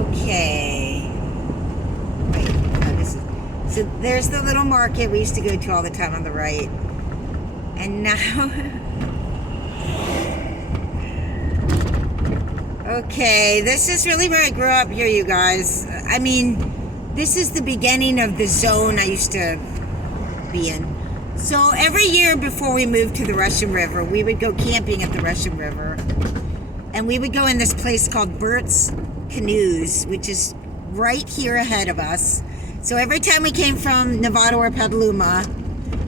Okay. Wait, no, this is... So there's the little market we used to go to all the time on the right. And now... Okay, this is really where I grew up here, you guys. I mean, this is the beginning of the zone I used to be in. So every year before we moved to the Russian River, we would go camping at the Russian River. And we would go in this place called Bert's Canoes, which is right here ahead of us. So every time we came from Nevada or Petaluma,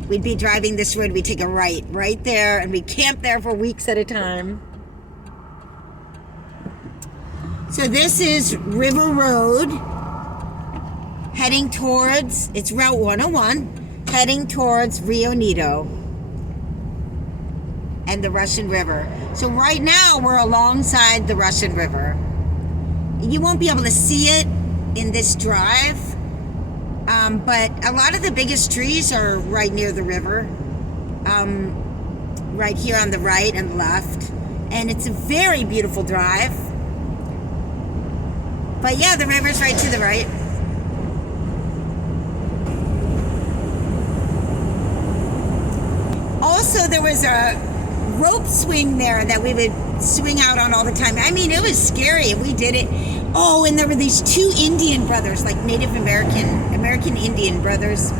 we'd be driving this road. We'd take a right there, and we'd camp there for weeks at a time. So this is River Road, heading towards, it's Route 101, heading towards Rio Nido and the Russian River. So right now we're alongside the Russian River. You won't be able to see it in this drive, but a lot of the biggest trees are right near the river, right here on the right and left. And it's a very beautiful drive. But yeah, the river's right to the right. Also, there was a rope swing there that we would swing out on all the time. I mean, it was scary. We did it. Oh, and there were these two Indian brothers, like Native American Indian brothers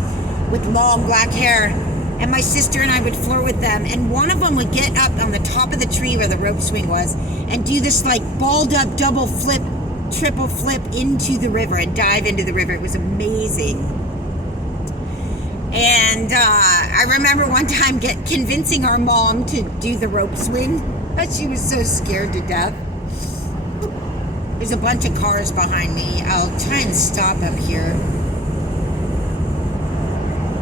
with long black hair. And my sister and I would flirt with them. And one of them would get up on the top of the tree where the rope swing was and do this like balled up double flip, triple flip into the river and dive into the river. It was amazing. And I remember one time convincing our mom to do the rope swing, but she was so scared to death. There's a bunch of cars behind me. I'll try and stop up here.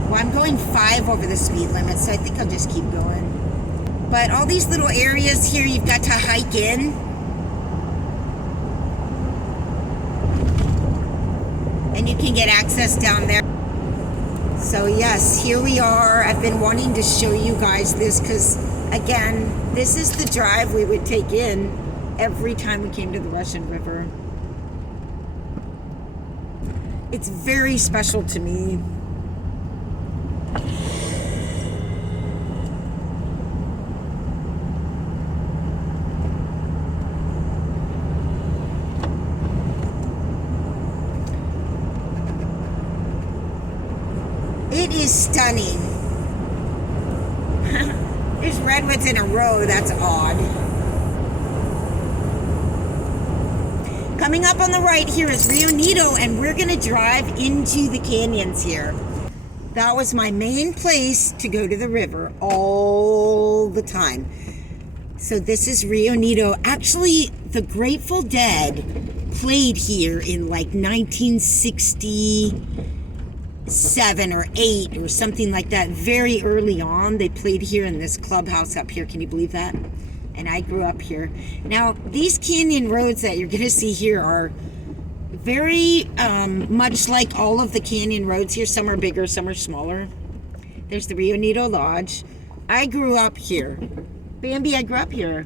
Well, I'm going 5 over the speed limit, so I think I'll just keep going. But all these little areas here you've got to hike in. And you can get access down there. So yes, here we are. I've been wanting to show you guys this because, again, this is the drive we would take in every time we came to the Russian River. It's very special to me. It is stunning. There's redwoods in a row. That's odd. Coming up on the right here is Rio Nido, and we're going to drive into the canyons here. That was my main place to go to the river all the time. So this is Rio Nido. Actually, the Grateful Dead played here in like 1967 or 8 or something like that. Very early on, they played here in this clubhouse up here. Can you believe that? And I grew up here. Now, these canyon roads that you're going to see here are very much like all of the canyon roads here. Some are bigger, some are smaller. There's the Rio Nido Lodge. I grew up here. Bambi, I grew up here.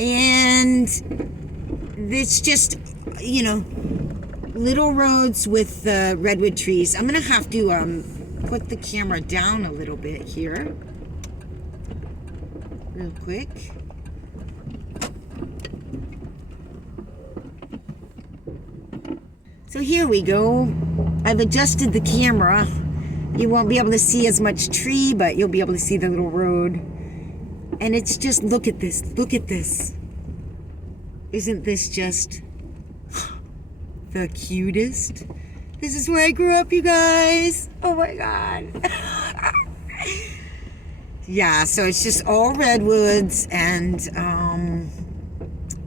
And it's just, you know, little roads with redwood trees. I'm going to have to put the camera down a little bit here. Real quick. So here we go. I've adjusted the camera. You won't be able to see as much tree, but you'll be able to see the little road. And it's just, look at this. Look at this. Isn't this just the cutest? This is where I grew up, you guys. Oh my God. Yeah, so it's just all redwoods and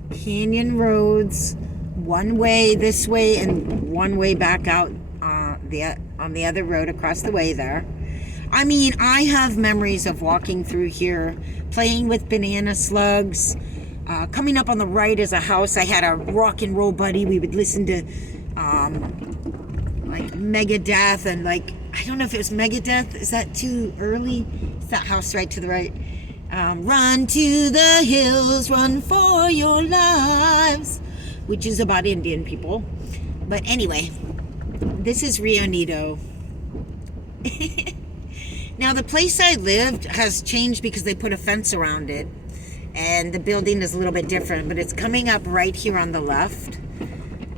canyon roads, one way this way and one way back out on the other road across the way there. I mean, I have memories of walking through here, playing with banana slugs. Coming up on the right is a house. I had a rock and roll buddy. We would listen to like Megadeth and like, I don't know if it was Megadeth. Is that too early? It's that house right to the right. Run to the hills, run for your lives. which is about Indian people. But anyway, this is Rio Nido. Now, the place I lived has changed because they put a fence around it. And the building is a little bit different, but it's coming up right here on the left.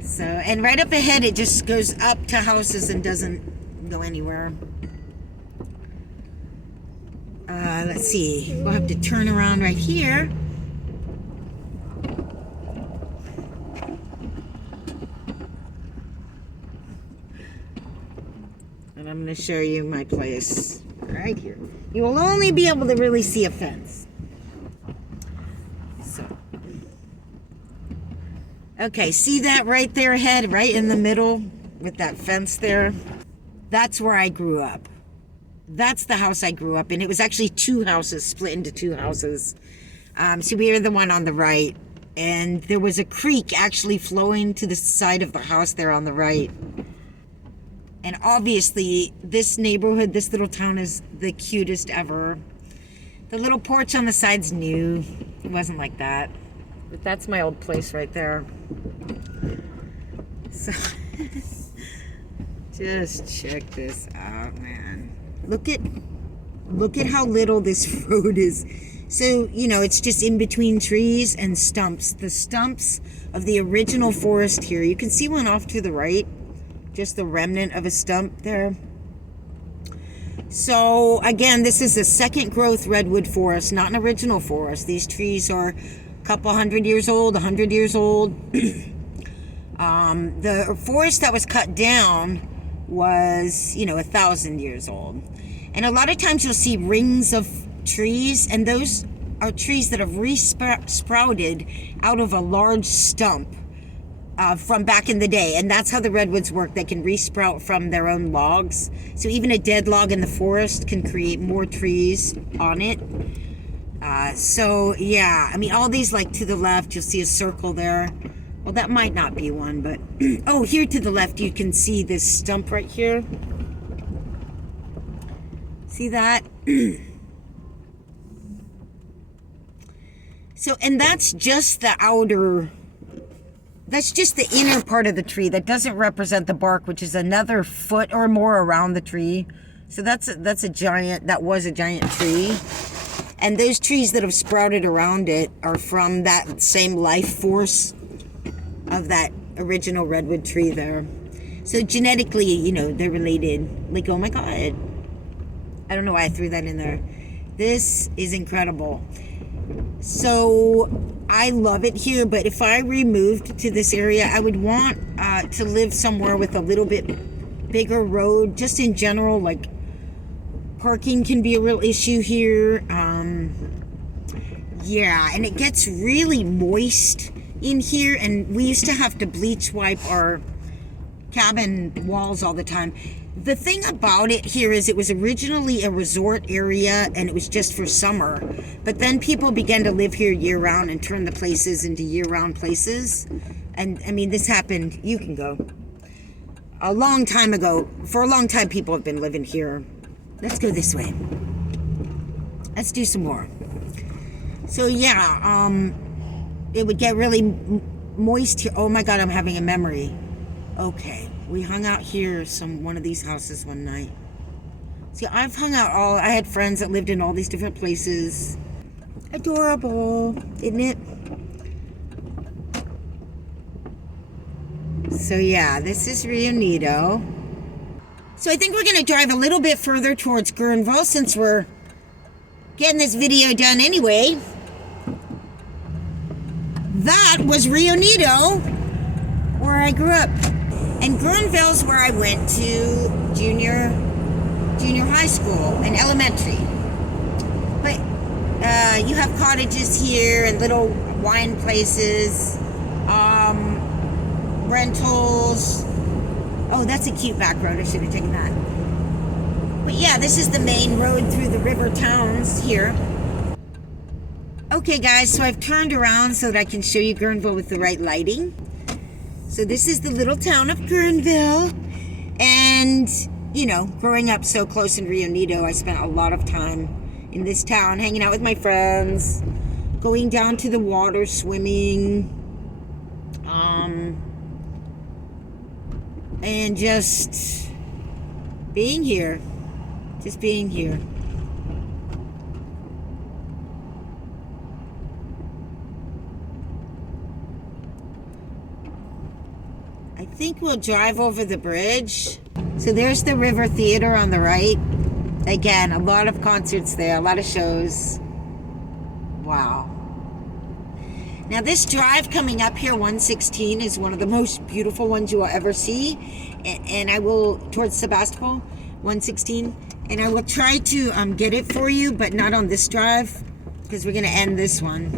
So, and right up ahead, it just goes up to houses and doesn't go anywhere. Let's see. We'll have to turn around right here. And I'm going to show you my place right here. You will only be able to really see a fence. So, okay, see that right there ahead, right in the middle with that fence there? That's where I grew up. That's the house I grew up in. It was actually two houses, split into two houses. So we were the one on the right. And there was a creek actually flowing to the side of the house there on the right. And obviously, this neighborhood, this little town is the cutest ever. The little porch on the side's new. It wasn't like that. But that's my old place right there. So, just check this out, man. Look at how little this road is. So, you know, it's just in between trees and stumps. The stumps of the original forest here. You can see one off to the right. Just the remnant of a stump there. So, again, this is a second growth redwood forest, not an original forest. These trees are a couple 100 years old, 100 years old. The forest that was cut down was, 1,000 years old. And a lot of times you'll see rings of trees, and those are trees that have sprouted out of a large stump from back in the day. And that's how the redwoods work. They can resprout from their own logs. So even a dead log in the forest can create more trees on it. So yeah, I mean, all these, like to the left, you'll see a circle there. Well, that might not be one, but oh, here to the left, you can see this stump right here. See that? So, and that's just the outer, that's just the inner part of the tree. That doesn't represent the bark, which is another foot or more around the tree. So that was a giant tree. And those trees that have sprouted around it are from that same life force of that original redwood tree there. So genetically, they're related. Like, oh my God. I don't know why I threw that in there. This is incredible. So I love it here, but if I removed to this area, I would want to live somewhere with a little bit bigger road. Just in general, like parking can be a real issue here. Yeah, and it gets really moist in here, and we used to have to bleach wipe our cabin walls all the time. The thing about it here is it was originally a resort area, and it was just for summer. But then people began to live here year-round and turn the places into year-round places. And, I mean, this happened, you can go, a long time ago. For a long time, people have been living here. Let's go this way. Let's do some more. So, yeah, it would get really moist here. Oh, my God, I'm having a memory. Okay. We hung out here, one of these houses one night. See, I've hung out I had friends that lived in all these different places. Adorable, isn't it? So yeah, this is Rio Nido. So I think we're gonna drive a little bit further towards Guerneville since we're getting this video done anyway. That was Rio Nido, where I grew up. And Guerneville's where I went to junior high school and elementary. But you have cottages here and little wine places, rentals. Oh, that's a cute back road. I should have taken that. But yeah, this is the main road through the river towns here. Okay, guys, so I've turned around so that I can show you Guerneville with the right lighting. So this is the little town of Guerneville. And, growing up so close in Rio Nido, I spent a lot of time in this town, hanging out with my friends, going down to the water, swimming. And just being here. Just being here. I think we'll drive over the bridge. So there's the River Theater on the right. Again, a lot of concerts there, a lot of shows. Wow. Now this drive coming up here, 116, is one of the most beautiful ones you will ever see. And I will, towards Sebastopol, 116. And I will try to get it for you, but not on this drive, because we're going to end this one.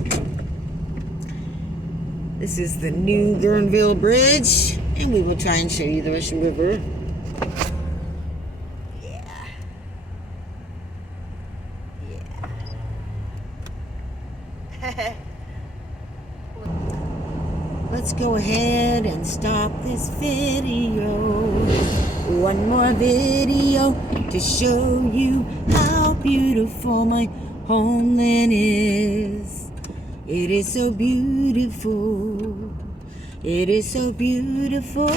This is the new Guerneville Bridge, and we will try and show you the Russian River. Yeah. Yeah. Let's go ahead and stop this video. One more video to show you how beautiful my homeland is. It is so beautiful. It is so beautiful.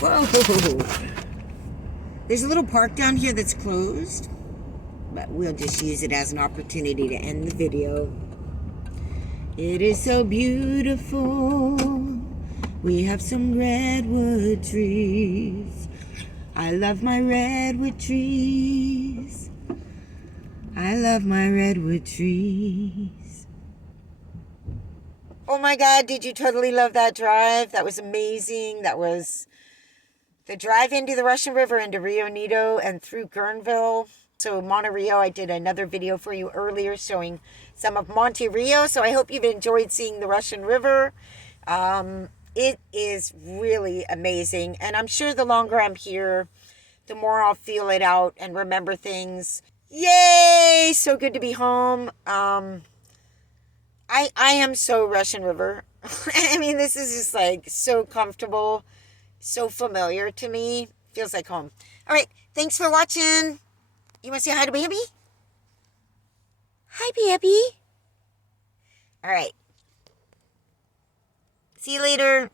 Whoa. There's a little park down here that's closed, but we'll just use it as an opportunity to end the video. It is so beautiful. We have some redwood trees. I love my redwood trees. I love my redwood trees. Oh my God, did you totally love that drive? That was amazing. That was the drive into the Russian River, into Rio Nido, and through Guerneville. So Monte Rio, I did another video for you earlier showing some of Monte Rio. So I hope you've enjoyed seeing the Russian River. It is really amazing. And I'm sure the longer I'm here, the more I'll feel it out and remember things. Yay! So good to be home. I am so Russian River. I mean, this is just like so comfortable, so familiar to me. Feels like home. All right. Thanks for watching. You want to say hi to Baby? Hi, Baby. All right. See you later.